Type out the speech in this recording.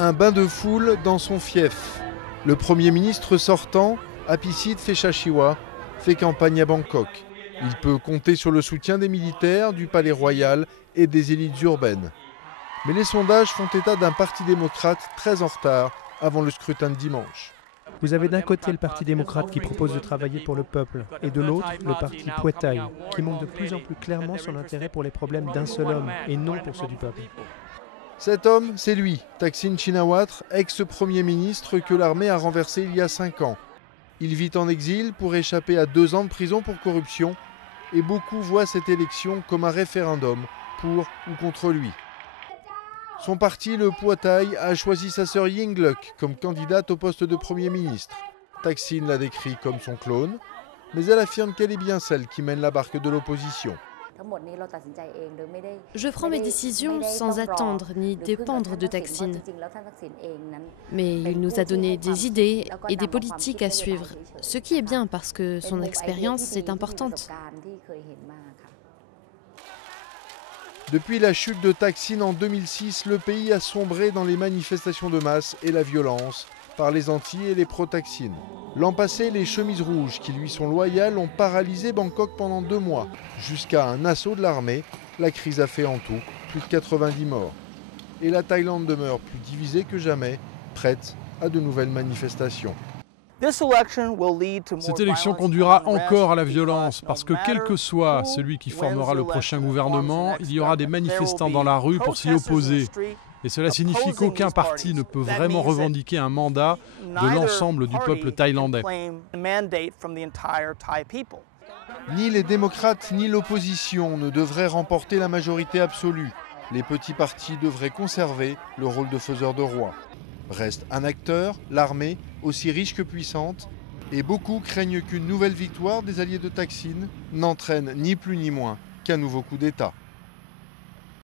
Un bain de foule dans son fief. Le Premier ministre sortant, Abhisit Vejjajiva, fait campagne à Bangkok. Il peut compter sur le soutien des militaires, du palais royal et des élites urbaines. Mais les sondages font état d'un parti démocrate très en retard avant le scrutin de dimanche. Vous avez d'un côté le Parti démocrate qui propose de travailler pour le peuple, et de l'autre, le Parti Pheu Thai, qui montre de plus en plus clairement son intérêt pour les problèmes d'un seul homme, et non pour ceux du peuple. Cet homme, c'est lui, Thaksin Shinawatra, ex-premier ministre que l'armée a renversé il y a 5 ans. Il vit en exil pour échapper à 2 ans de prison pour corruption, et beaucoup voient cette élection comme un référendum pour ou contre lui. Son parti, le Pheu Thai, a choisi sa sœur Yingluck comme candidate au poste de Premier ministre. Thaksin l'a décrit comme son clone, mais elle affirme qu'elle est bien celle qui mène la barque de l'opposition. Je prends mes décisions sans attendre ni dépendre de Thaksin. Mais il nous a donné des idées et des politiques à suivre, ce qui est bien parce que son expérience est importante. Depuis la chute de Thaksin en 2006, le pays a sombré dans les manifestations de masse et la violence par les anti et les pro-Thaksin. L'an passé, les chemises rouges qui lui sont loyales ont paralysé Bangkok pendant 2 mois. Jusqu'à un assaut de l'armée, la crise a fait en tout plus de 90 morts. Et la Thaïlande demeure plus divisée que jamais, prête à de nouvelles manifestations. Cette élection conduira encore à la violence parce que quel que soit celui qui formera le prochain gouvernement, il y aura des manifestants dans la rue pour s'y opposer. Et cela signifie qu'aucun parti ne peut vraiment revendiquer un mandat de l'ensemble du peuple thaïlandais. Ni les démocrates ni l'opposition ne devraient remporter la majorité absolue. Les petits partis devraient conserver le rôle de faiseur de roi. Reste un acteur, l'armée, aussi riche que puissante, et beaucoup craignent qu'une nouvelle victoire des alliés de Thaksin n'entraîne ni plus ni moins qu'un nouveau coup d'État.